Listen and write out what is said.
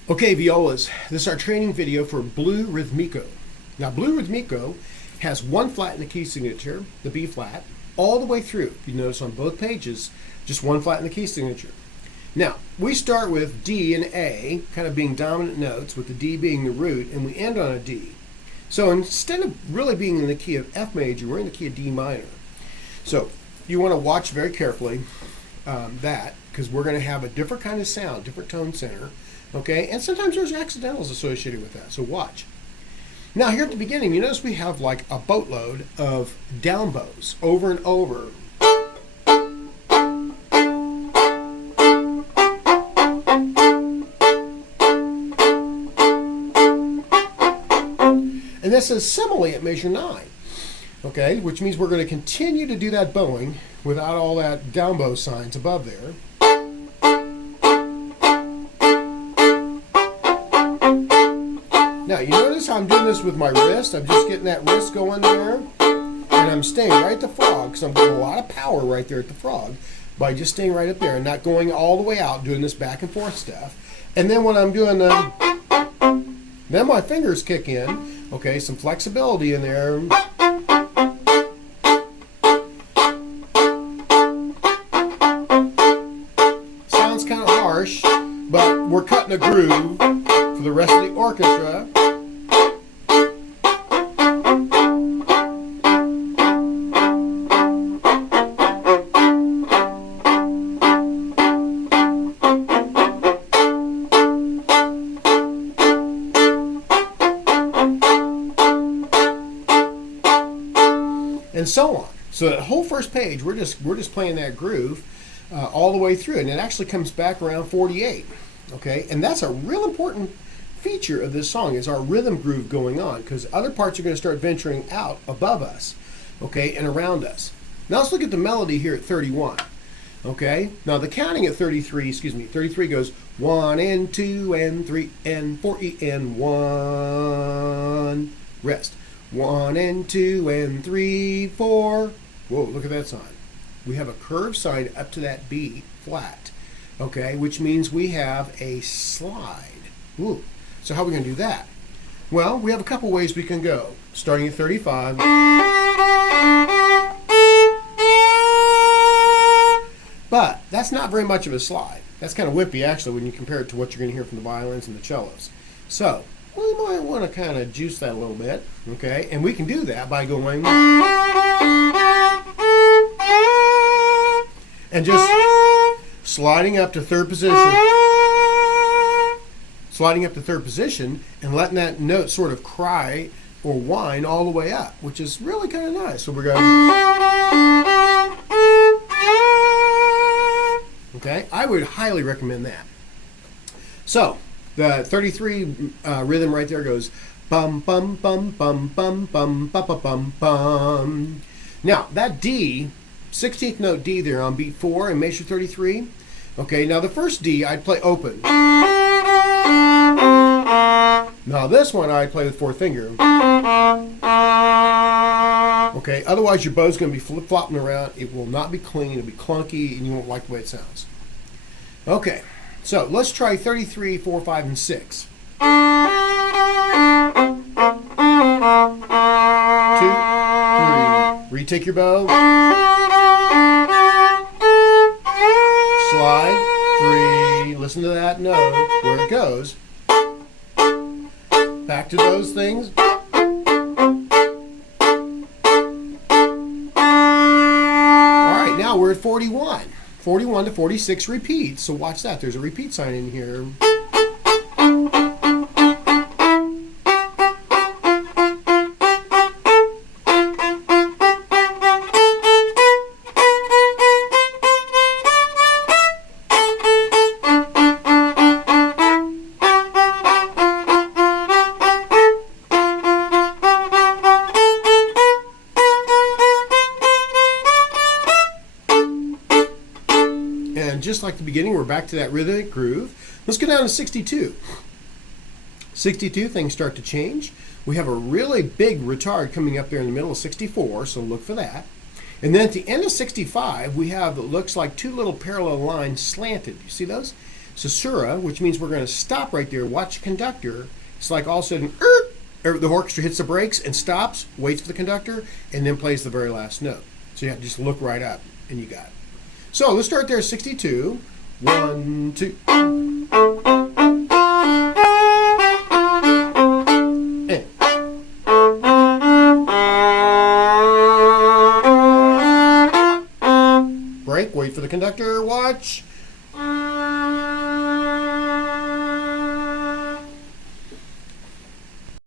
Okay, violas, this is our training video for Blue Rhythmico. Now, Blue Rhythmico has one flat in the key signature, the B flat, all the way through. If you notice on both pages, just one flat in the key signature. Now, we start with D and A kind of being dominant notes, with the D being the root, and we end on a D. So instead of really being in the key of F major, we're in the key of D minor. So you want to watch very carefully that, because we're going to have a different kind of sound, different tone center. Okay, and sometimes there's accidentals associated with that, so watch. Now here at the beginning, you notice we have like a boatload of down bows over and over. And this is simile at measure 9, okay, which means we're going to continue to do that bowing without all that down bow signs above there. Now, you notice how I'm doing this with my wrist. I'm just getting that wrist going there, and I'm staying right at the frog, because I'm getting a lot of power right there at the frog by just staying right up there and not going all the way out, doing this back and forth stuff. And then when I'm doing then my fingers kick in, okay, some flexibility in there. Sounds kind of harsh, but we're cutting a groove for the rest of the orchestra. And so on. So that whole first page, we're just playing that groove all the way through, and it actually comes back around 48. Okay, and that's a real important feature of this song, is our rhythm groove going on, because other parts are going to start venturing out above us, okay, and around us. Now let's look at the melody here at 31. Okay, now the counting at 33 goes 1 and 2 and 3 and 4 and 1. Rest. 1 and 2 and 3, 4. Whoa, look at that sign. We have a curved sign up to that B flat, okay, which means we have a slide. Ooh. So how are we going to do that? Well, we have a couple ways we can go. Starting at 35. But that's not very much of a slide. That's kind of wimpy, actually, when you compare it to what you're going to hear from the violins and the cellos. So we might want to kind of juice that a little bit, okay? And we can do that by going and just sliding up to third position. Sliding up to third position and letting that note sort of cry or whine all the way up, which is really kind of nice. So we're going, okay? I would highly recommend that. So the 33 rhythm right there goes bum bum bum bum bum bum bum bum bum bum. Now that D, 16th note D there on beat 4 in measure 33. Okay, now the first D I'd play open. Now this one I play with fourth finger. Okay, otherwise your bow's going to be flip-flopping around. It will not be clean, it'll be clunky, and you won't like the way it sounds. Okay, so let's try 33, 4, 5, and 6. 2, 3. Retake your bow. Slide. 3. Listen to that note, where it goes. Back to those things. Alright, now we're at 41. 41 to 46 repeats. So watch that. There's a repeat sign in here. And just like the beginning, we're back to that rhythmic groove. Let's go down to 62. 62, things start to change. We have a really big retard coming up there in the middle of 64, so look for that. And then at the end of 65, we have what looks like two little parallel lines slanted. You see those? Caesura, which means we're going to stop right there, watch the conductor. It's like all of a sudden, the orchestra hits the brakes and stops, waits for the conductor, and then plays the very last note. So you have to just look right up, and you got it. So let's start there, 62. 1, 2. Break, wait for the conductor, watch.